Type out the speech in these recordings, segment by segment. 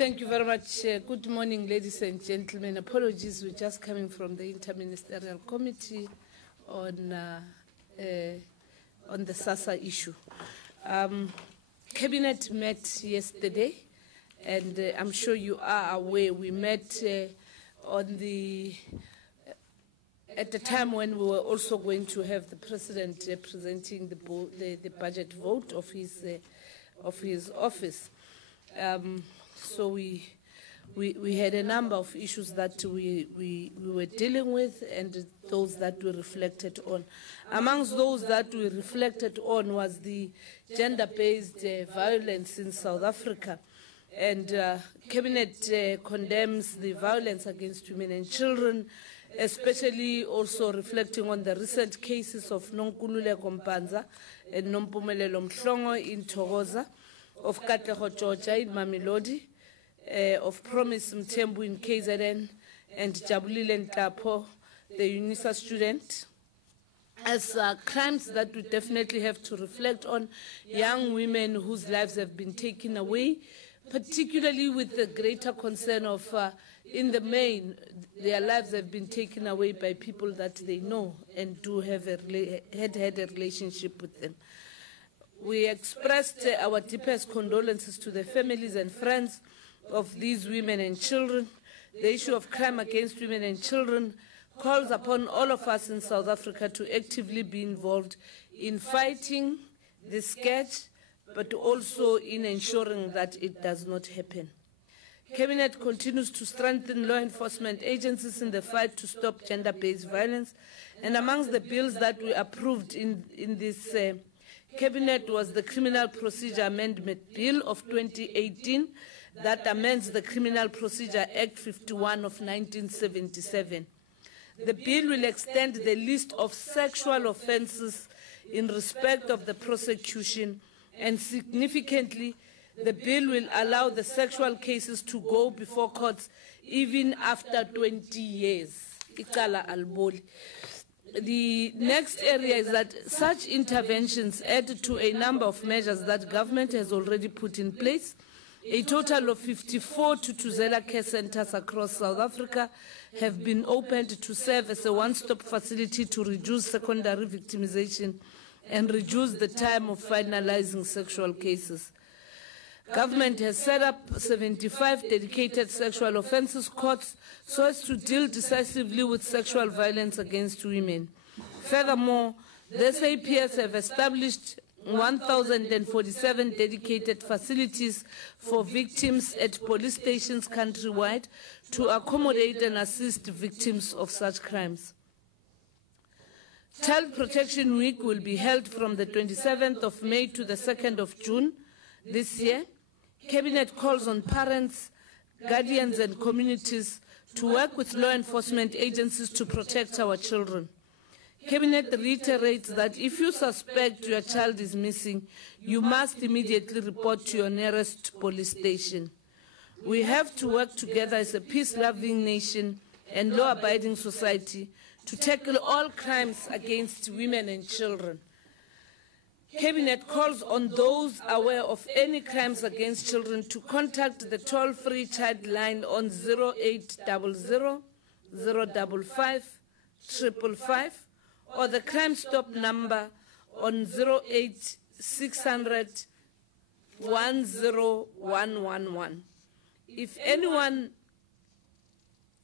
Thank you very much. Good morning, ladies and gentlemen. Apologies, we're just coming from the Interministerial Committee on the SASA issue. Cabinet met yesterday, and I'm sure you are aware we met at the time when we were also going to have the President presenting the budget vote of his office. So we had a number of issues that we were dealing with, and those that we reflected on. Amongst those that we reflected on was the gender-based violence in South Africa. And Cabinet condemns the violence against women and children, especially also reflecting on the recent cases of Nonkulule Kompanza and Nompumelelo Mhlongo in Thokoza, of Katlego Georgia in Mamelodi, of Promise Mthembu in KZN, and Jabulile Ntapo, the UNISA student, as crimes that we definitely have to reflect on. Young women whose lives have been taken away, particularly with the greater concern of, in the main, their lives have been taken away by people that they know and do have had a relationship with them. We expressed our deepest condolences to the families and friends of these women and children. The issue of crime against women and children calls upon all of us in South Africa to actively be involved in fighting the scourge, but also in ensuring that it does not happen. Cabinet continues to strengthen law enforcement agencies in the fight to stop gender-based violence, and amongst the bills that we approved in this Cabinet was the Criminal Procedure Amendment Bill of 2018 that amends the Criminal Procedure Act 51 of 1977. The bill will extend the list of sexual offenses in respect of the prosecution, and significantly, the bill will allow the sexual cases to go before courts even after 20 years. Ikala alboli. The next area is that such interventions add to a number of measures that government has already put in place. A total of 54 Tutuzela care centers across South Africa have been opened to serve as a one-stop facility to reduce secondary victimization and reduce the time of finalizing sexual cases. Government has set up 75 dedicated sexual offences courts so as to deal decisively with sexual violence against women. Furthermore, the SAPS have established 1,047 dedicated facilities for victims at police stations countrywide to accommodate and assist victims of such crimes. Child Protection Week will be held from the 27th of May to the 2nd of June this year. Cabinet calls on parents, guardians and communities to work with law enforcement agencies to protect our children. Cabinet reiterates that if you suspect your child is missing, you must immediately report to your nearest police station. We have to work together as a peace-loving nation and law-abiding society to tackle all crimes against women and children. Cabinet calls on those aware of any crimes against children to contact the toll-free child line on 0800 055 555 or the Crime Stop number on 08600 10111. If anyone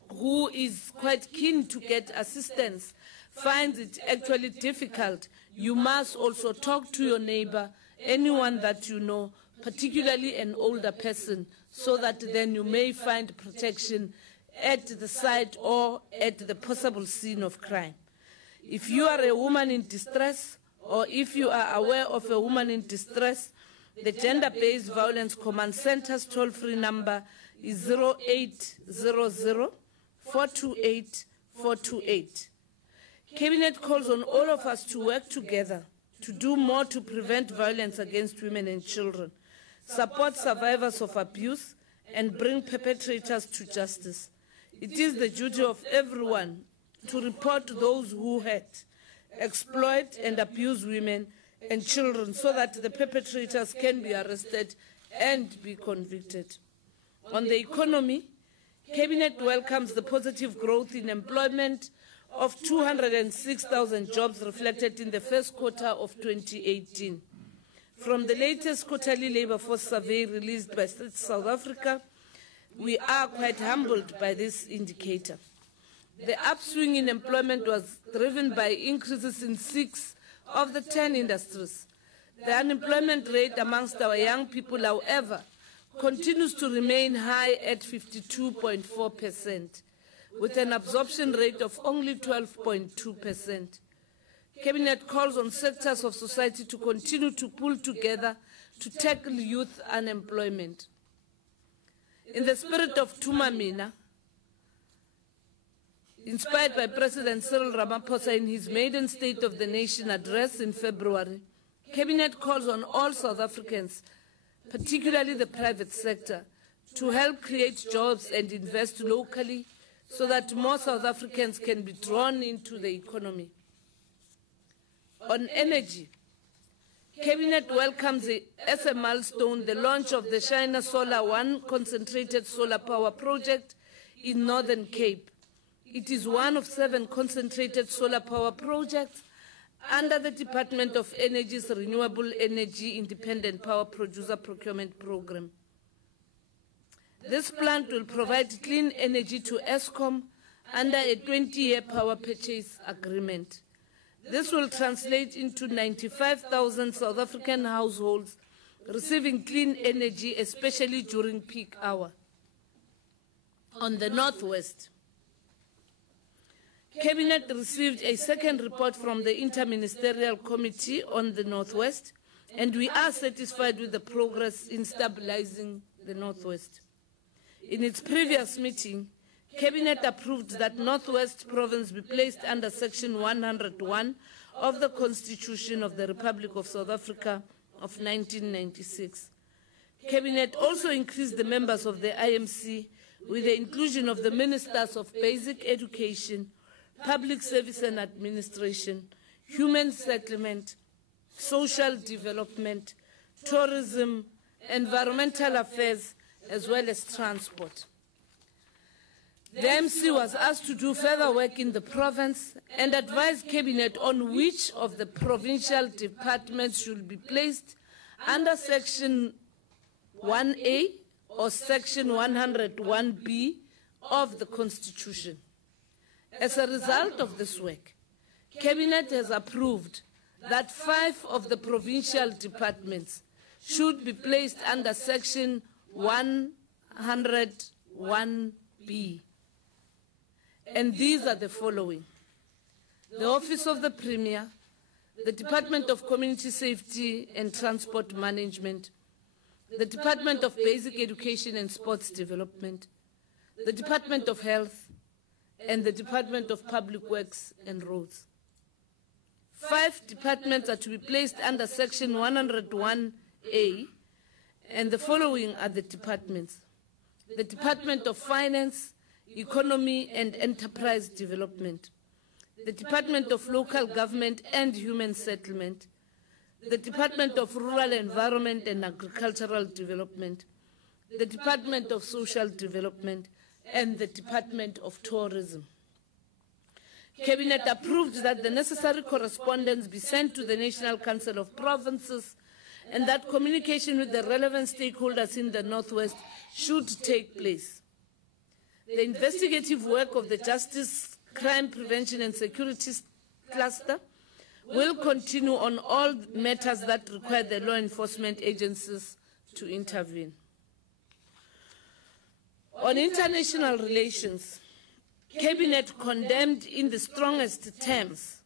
who is quite keen to get assistance finds it actually difficult, you must also talk to your neighbor, anyone that you know, particularly an older person, so that then you may find protection at the site or at the possible scene of crime. If you are a woman in distress, or if you are aware of a woman in distress, the Gender-Based Violence Command Center's toll-free number is 0800 428 428. Cabinet calls on all of us to work together to do more to prevent violence against women and children, support survivors of abuse, and bring perpetrators to justice. It is the duty of everyone to report those who hurt, exploit, and abuse women and children so that the perpetrators can be arrested and be convicted. On the economy, Cabinet welcomes the positive growth in employment of 206,000 jobs reflected in the first quarter of 2018. From the latest quarterly labor force survey released by South Africa, we are quite humbled by this indicator. The upswing in employment was driven by increases in 6 of the 10 industries. The unemployment rate amongst our young people, however, continues to remain high at 52.4%, with an absorption rate of only 12.2%. Cabinet calls on sectors of society to continue to pull together to tackle youth unemployment. In the spirit of Tumamina, inspired by President Cyril Ramaphosa in his maiden State of the Nation address in February, Cabinet calls on all South Africans, particularly the private sector, to help create jobs and invest locally so that more South Africans can be drawn into the economy. On energy, Cabinet welcomes as a milestone the launch of the China Solar 1 concentrated solar power project in Northern Cape. It is one of 7 concentrated solar power projects under the Department of Energy's Renewable Energy Independent Power Producer Procurement Program. This plant will provide clean energy to Eskom under a 20-year power purchase agreement. This will translate into 95,000 South African households receiving clean energy, especially during peak hour. On the Northwest, Cabinet received a second report from the Interministerial Committee on the Northwest, and we are satisfied with the progress in stabilizing the Northwest. In its previous meeting, Cabinet approved that Northwest Province be placed under Section 101 of the Constitution of the Republic of South Africa of 1996. Cabinet also increased the members of the IMC with the inclusion of the Ministers of Basic Education, Public Service and Administration, Human Settlement, Social Development, Tourism, Environmental Affairs, as well as Transport. The MC was asked to do further work in the province and advise Cabinet on which of the provincial departments should be placed under Section 1A or Section 101B of the Constitution. As a result of this work, Cabinet has approved that 5 of the provincial departments should be placed under Section 101B. And these are the following: the Office of the Premier, the Department of Community Safety and Transport Management, the Department of Basic Education and Sports Development, the Department of Health, and the Department of Public Works and Roads. 5 departments are to be placed under Section 101A, and the following are the departments: the Department of Finance, Economy and Enterprise Development, the Department of Local Government and Human Settlement, the Department of Rural Environment and Agricultural Development, the Department of Social Development, and the Department of Tourism. Cabinet approved that the necessary correspondence be sent to the National Council of Provinces and that communication with the relevant stakeholders in the Northwest should take place. The investigative work of the Justice, Crime Prevention and Security Cluster will continue on all matters that require the law enforcement agencies to intervene. On international relations, Cabinet condemned in the strongest terms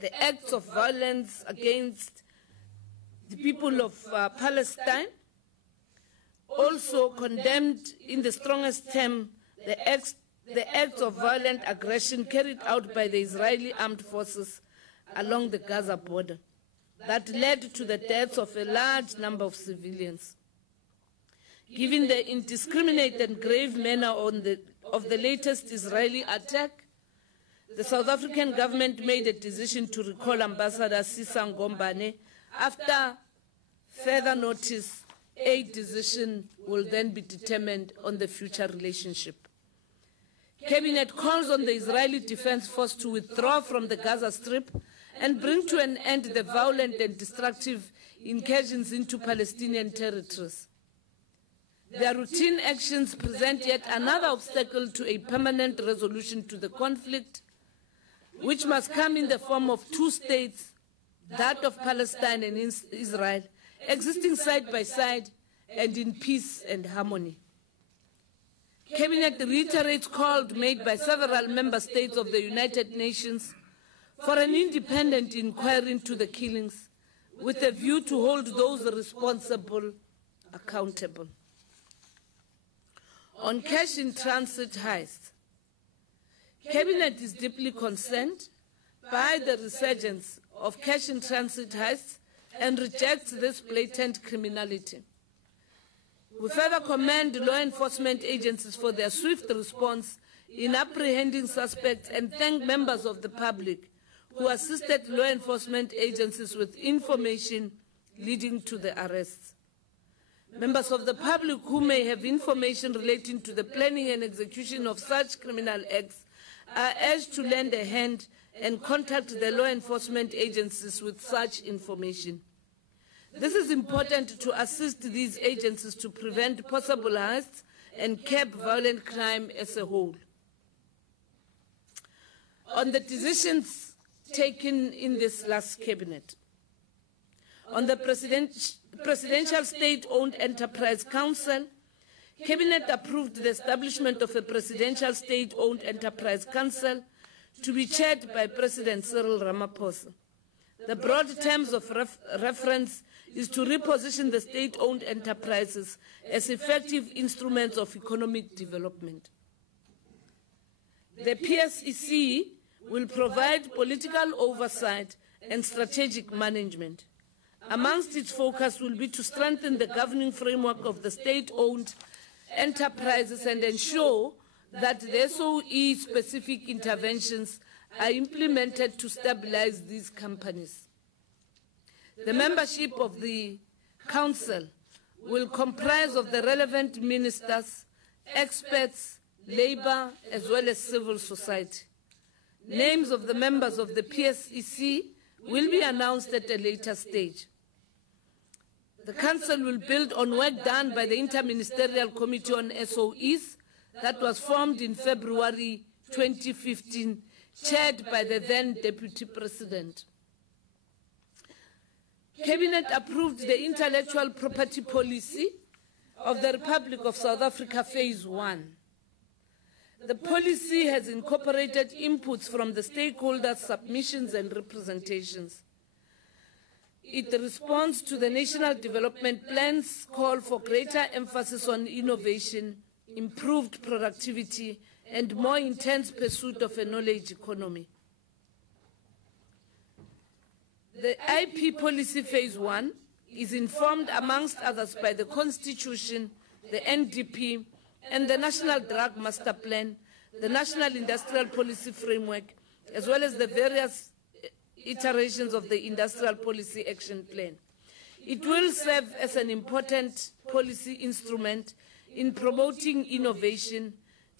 the acts of violence against the people of Palestine, also condemned in the strongest term the acts of violent aggression carried out by the Israeli armed forces along the Gaza border that led to the deaths of a large number of civilians. Given the indiscriminate and grave manner of the latest Israeli attack, the South African government made a decision to recall Ambassador Sisa Ngombane after further notice a decision will then be determined on the future relationship. Cabinet calls on the Israeli Defense Force to withdraw from the Gaza Strip and bring to an end the violent and destructive incursions into Palestinian territories. Their routine actions present yet another obstacle to a permanent resolution to the conflict, which must come in the form of two states, that of Palestine and Israel, existing side by side and in peace and harmony. Cabinet reiterates calls made by several member states of the United Nations for an independent inquiry into the killings, with a view to hold those responsible accountable. On cash in transit heists, Cabinet is deeply concerned by the resurgence of cash in transit heists and rejects this blatant criminality. We further commend law enforcement agencies for their swift response in apprehending suspects and thank members of the public who assisted law enforcement agencies with information leading to the arrests. Members of the public who may have information relating to the planning and execution of such criminal acts are urged to lend a hand and contact the law enforcement agencies with such information. This is important to assist these agencies to prevent possible heists and curb violent crime as a whole. On the decisions taken in this last cabinet, on the Presidential State-Owned Enterprise Council, Cabinet approved the establishment of a Presidential State-Owned Enterprise Council to be chaired by President Cyril Ramaphosa. The broad terms of reference is to reposition the state-owned enterprises as effective instruments of economic development. The PSEC will provide political oversight and strategic management. Amongst its focus will be to strengthen the governing framework of the state-owned enterprises and ensure that the SOE-specific interventions are implemented to stabilize these companies. The membership of the Council will comprise of the relevant ministers, experts, labor, as well as civil society. Names of the members of the PSEC will be announced at a later stage. The Council will build on work done by the Interministerial Committee on SOEs that was formed in February 2015, chaired by the then Deputy President. Cabinet approved the intellectual property policy of the Republic of South Africa, Phase 1. The policy has incorporated inputs from the stakeholders' submissions and representations. It responds to the National Development Plan's call for greater emphasis on innovation, improved productivity, and more intense pursuit of a knowledge economy. The IP Policy Phase 1 is informed, amongst others, by the Constitution, the NDP, and the National Drug Master Plan, the National Industrial Policy Framework, as well as the various iterations of the Industrial Policy Action Plan. It will serve as an important policy instrument in promoting innovation,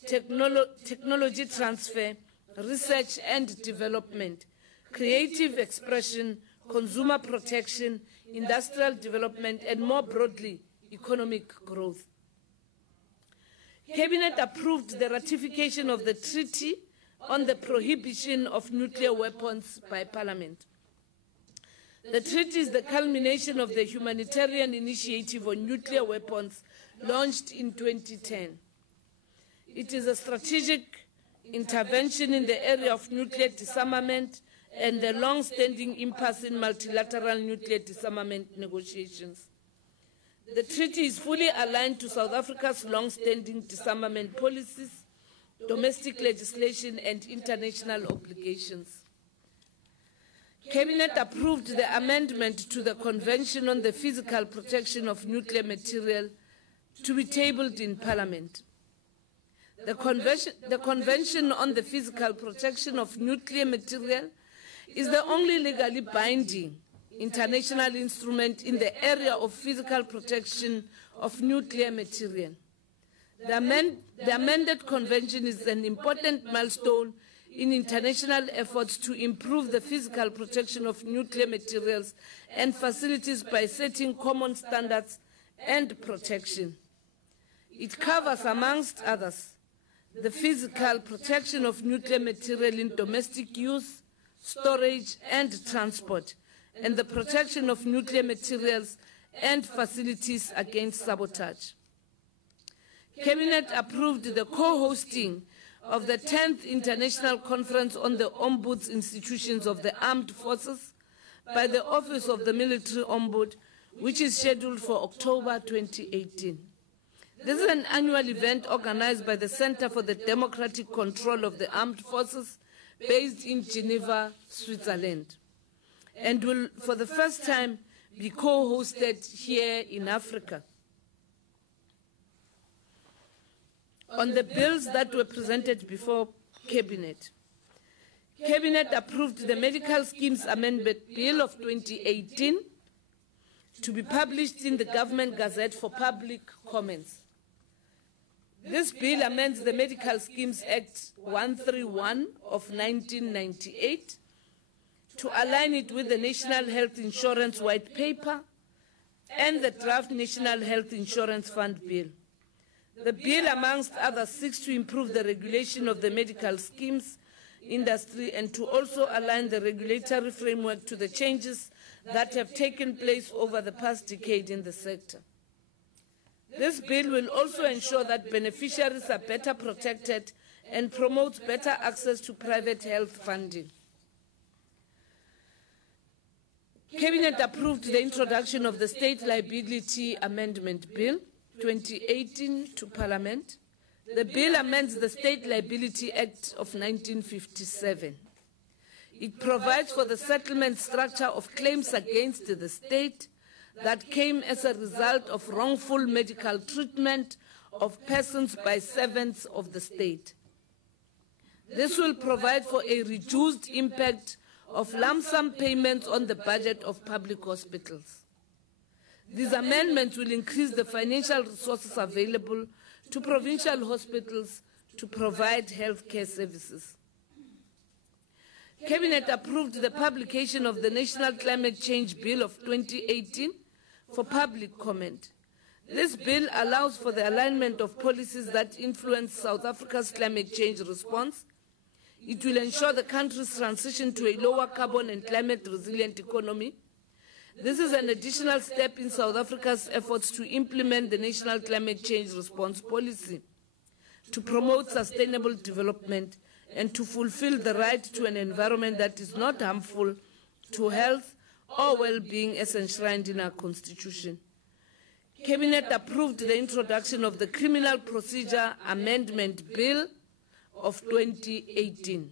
technology transfer, research and development, creative expression, consumer protection, industrial development, and more broadly, economic growth. Cabinet approved the ratification of the Treaty on the Prohibition of Nuclear Weapons by Parliament. The treaty is the culmination of the humanitarian initiative on nuclear weapons launched in 2010. It is a strategic intervention in the area of nuclear disarmament and the long-standing impasse in multilateral nuclear disarmament negotiations. The treaty is fully aligned to South Africa's long-standing disarmament policies, domestic legislation, and international obligations. Cabinet approved the amendment to the Convention on the Physical Protection of Nuclear Material to be tabled in Parliament. The Convention on the Physical Protection of Nuclear Material is the only legally binding international instrument in the area of physical protection of nuclear material. The amended convention is an important milestone in international efforts to improve the physical protection of nuclear materials and facilities by setting common standards and protection. It covers, amongst others, the physical protection of nuclear material in domestic use, storage, and transport, and the protection of nuclear materials and facilities against sabotage. Cabinet approved the co-hosting of the 10th International Conference on the Ombuds Institutions of the Armed Forces by the Office of the Military Ombud, which is scheduled for October 2018. This is an annual event organized by the Center for the Democratic Control of the Armed Forces, based in Geneva, Switzerland, and will, for the first time, be co-hosted here in Africa. On the bills that were presented before Cabinet, Cabinet approved the Medical Schemes Amendment Bill of 2018 to be published in the Government Gazette for public comments. This bill amends the Medical Schemes Act 131 of 1998 to align it with the National Health Insurance White Paper and the draft National Health Insurance Fund Bill. The bill, amongst others, seeks to improve the regulation of the medical schemes industry and to also align the regulatory framework to the changes that have taken place over the past decade in the sector. This bill will also ensure that beneficiaries are better protected and promotes better access to private health funding. Cabinet approved the introduction of the State Liability Amendment Bill 2018 to Parliament. The bill amends the State Liability Act of 1957. It provides for the settlement structure of claims against the state that came as a result of wrongful medical treatment of persons by servants of the state. This will provide for a reduced impact of lump sum payments on the budget of public hospitals. These amendments will increase the financial resources available to provincial hospitals to provide healthcare services. Cabinet approved the publication of the National Climate Change Bill of 2018 for public comment. This bill allows for the alignment of policies that influence South Africa's climate change response. It will ensure the country's transition to a lower carbon and climate resilient economy. This is an additional step in South Africa's efforts to implement the National Climate Change Response Policy, to promote sustainable development, and to fulfill the right to an environment that is not harmful to health or well-being as enshrined in our Constitution. Cabinet approved the introduction of the Criminal Procedure Amendment Bill of 2018,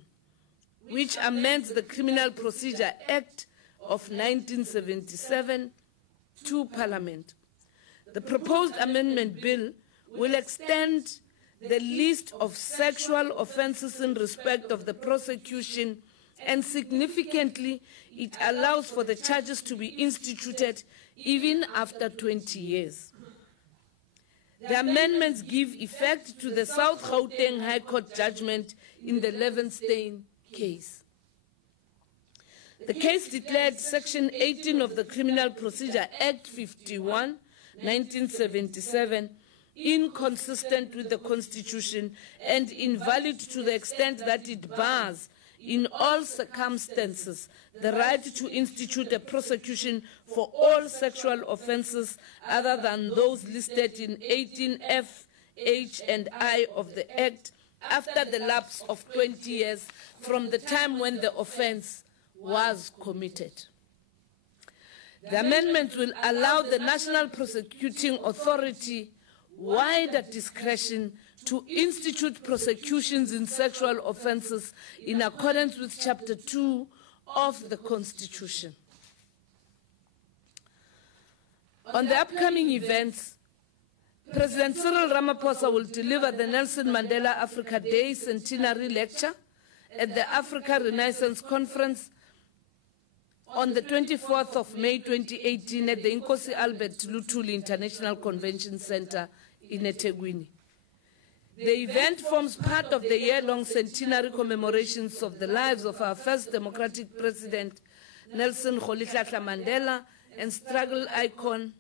which amends the Criminal Procedure Act of 1977 to Parliament. The proposed amendment bill will extend the list of sexual offenses in respect of the prosecution, and significantly, it allows for the charges to be instituted even after 20 years. The amendments give effect to the South Gauteng High Court judgment in the Levenstein case. The case declared Section 18 of the Criminal Procedure Act 51, 1977, inconsistent with the Constitution and invalid to the extent that it bars, in all circumstances, the right to institute a prosecution for all sexual offenses other than those listed in 18F, H, and I of the Act after the lapse of 20 years from the time when the offense was committed. The amendments will allow the National Prosecuting Authority wider discretion to institute prosecutions in sexual offenses in accordance with Chapter 2 of the Constitution. On the upcoming events, President Cyril Ramaphosa will deliver the Nelson Mandela Africa Day Centenary Lecture at the Africa Renaissance Conference on the 24th of May 2018 at the Nkosi Albert Lutuli International Convention Center in eThekwini. The event forms part of the year-long centenary commemorations of the lives of our first democratic president, Nelson Rolihlahla Mandela, and struggle icon,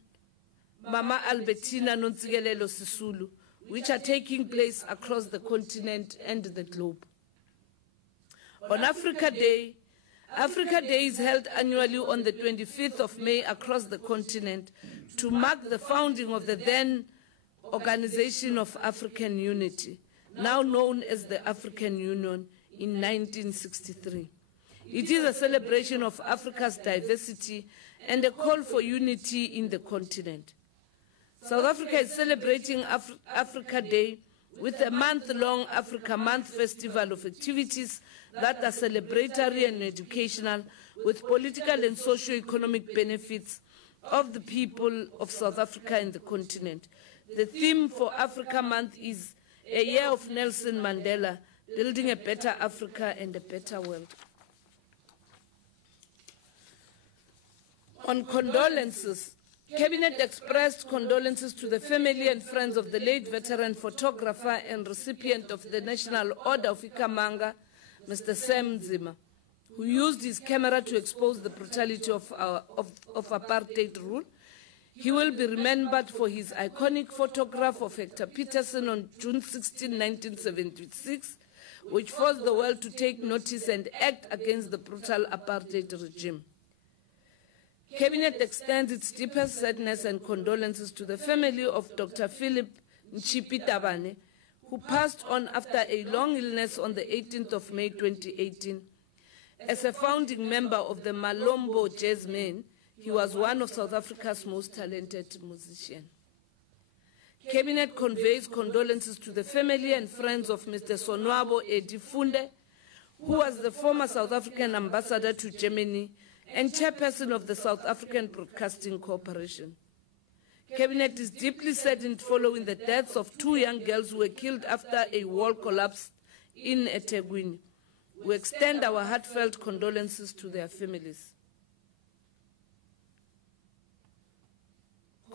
Mama Albertina Nontsikelelo Sisulu, which are taking place across the continent and the globe. On Africa Day is held annually on the 25th of May across the continent to mark the founding of the then Organization of African Unity, now known as the African Union, in 1963. It is a celebration of Africa's diversity and a call for unity in the continent. South Africa is celebrating Africa Day with a month-long Africa Month festival of activities that are celebratory and educational, with political and socio-economic benefits of the people of South Africa and the continent. The theme for Africa Month is a year of Nelson Mandela, building a better Africa and a better world. On condolences, Cabinet expressed condolences to the family and friends of the late veteran photographer and recipient of the National Order of Ikamanga, Mr. Sam Nzima, who used his camera to expose the brutality of apartheid rule. He will be remembered for his iconic photograph of Hector Peterson on June 16, 1976, which forced the world to take notice and act against the brutal apartheid regime. Cabinet extends its deepest sadness and condolences to the family of Dr. Philip Nchipi Tabane, who passed on after a long illness on the 18th of May 2018. As a founding member of the Malombo Jazzmen, he was one of South Africa's most talented musicians. Cabinet conveys condolences to the family and friends of Mr. Sonwabo Edifunde, who was the former South African ambassador to Germany and chairperson of the South African Broadcasting Corporation. Cabinet is deeply saddened following the deaths of two young girls who were killed after a wall collapsed in eThekwini. We extend our heartfelt condolences to their families.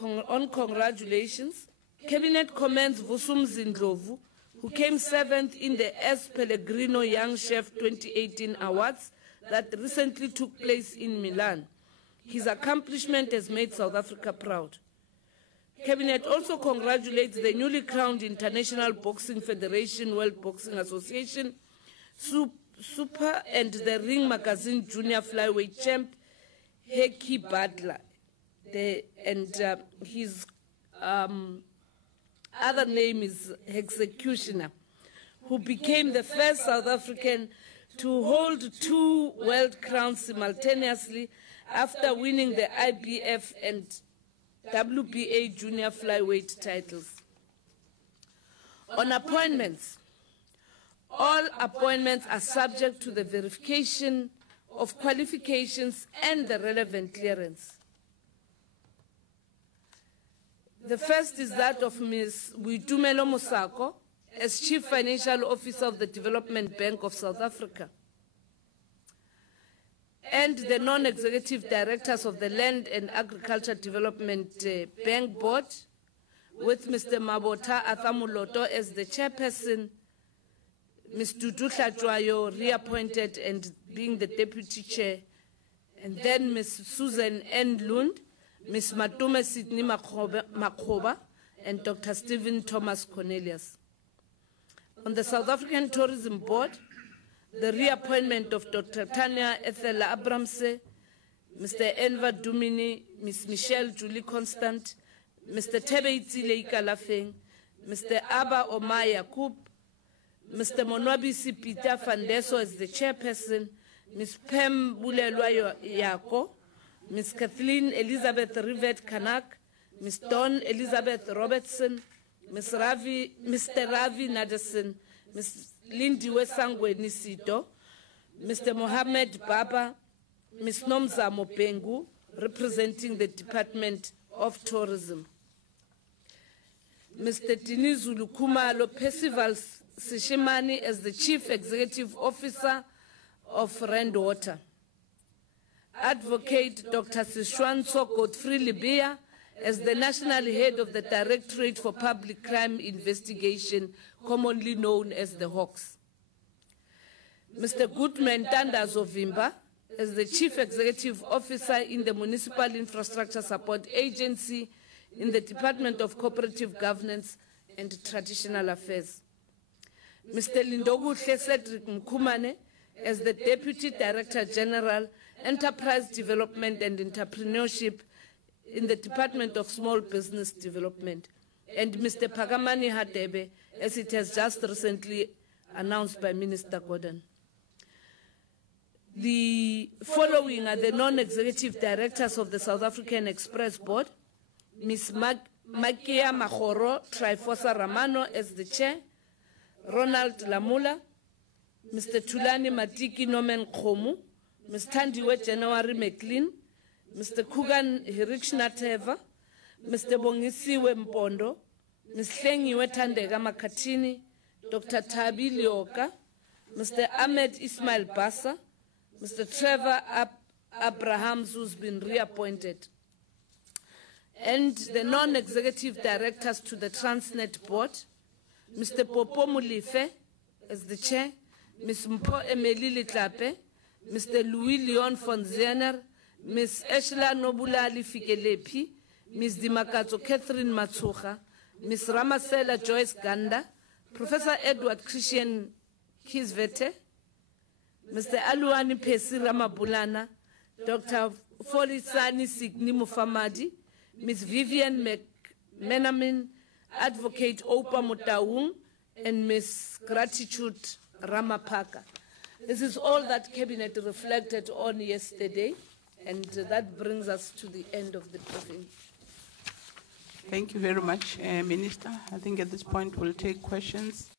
On congratulations, Cabinet commends Vusum Zindlovu, who came 7th in the S. Pellegrino Young Chef 2018 Awards that recently took place in Milan. His accomplishment has made South Africa proud. Cabinet also congratulates the newly crowned International Boxing Federation, World Boxing Association, Super and the Ring Magazine Junior Flyweight Champ, Heki Badla, his other name is Executioner, who became the first South African to hold two world crowns simultaneously after winning the IBF and WBA junior flyweight titles. On appointments, all appointments are subject to the verification of qualifications and the relevant clearance. The first is that of Ms. Witumelo Musako as Chief Financial Officer of the Development Bank of South Africa, and the non-executive directors of the Land and Agriculture Development Bank Board, with Mr. Mabota Athamuloto as the chairperson, Ms. Dudu Hlajwayo reappointed and being the deputy chair, and then Ms. Susan N. Lund, Ms. Matume Sidney Makhoba, and Dr. Stephen Thomas Cornelius. On the South African Tourism Board, the reappointment of Dr. Tanya Ethela Abramse, Mr. Enver Dumini, Ms. Michelle Julie Constant, Mr. Tebeitsi Leika Lafeng, Mr. Abba Omar Yakub, Mr. Monwabisi Peter Fandeso as the chairperson, Ms. Pem Bulelwa Yako, Ms. Kathleen Elizabeth Rivet Kanak, Ms. Dawn Elizabeth Robertson, Mr. Ravi Naderson, Ms. Lindy Wesangwe Nisido, Mr. Mohammed Baba, Ms. Nomza Mopengu, representing the Department of Tourism. Mr. Dinizulu Kumalo Percival Sishimani as the Chief Executive Officer of Rand Water. Advocate Dr. Sishwanso Godfrey Libya as the National Head of the Directorate for Public Crime Investigation, commonly known as the Hawks. Mr. Goodman Tandazo Vimba as the Chief Executive Officer in the Municipal Infrastructure Support Agency in the Department of Cooperative Governance and Traditional Affairs. Mr. Lindoguhle Cedric Mkumane as the Deputy Director General, Enterprise Development and Entrepreneurship in the Department of Small Business Development, and Mr. Pagamani Hadebe, as it has just recently announced by Minister Gordon. The following are the non-executive directors of the South African Express Board: Ms. Makia Mahoro Trifosa Ramano as the chair, Ronald Lamula, Mr. Tulani Matiki Nomen Khomu, Ms. Tandiwe January McLean, Mr. Kugan Hirikshnatheva, Mr. Bongisiwe Mpondo, Ms. Hlengiwe Tandega Makatini, Dr. Tabi Lioka, Mr. Ahmed Ismail Bassa, Mr. Trevor Abrahams, who's been reappointed, and the non-executive directors to the Transnet Board: Mr. Popo Mulife as the chair, Ms. Mpo Emily Litlape, Mr. Louis Leon von Ziener, Ms. Eshla Nobulali Fikelepi, Ms. Dimakato Catherine Matsucha, Ms. Ramasela Joyce Ganda, Professor Edward Christian Kisvete, Mr. Aluani Pesi Ramabulana, Dr. Folisani Signi Mufamadi, Ms. Vivian McMenamin, Advocate Opa Mutaung, and Ms. Gratitude Ramapaka. This is all that Cabinet reflected on yesterday, and that brings us to the end of the briefing. Thank you very much, Minister. I think at this point we'll take questions.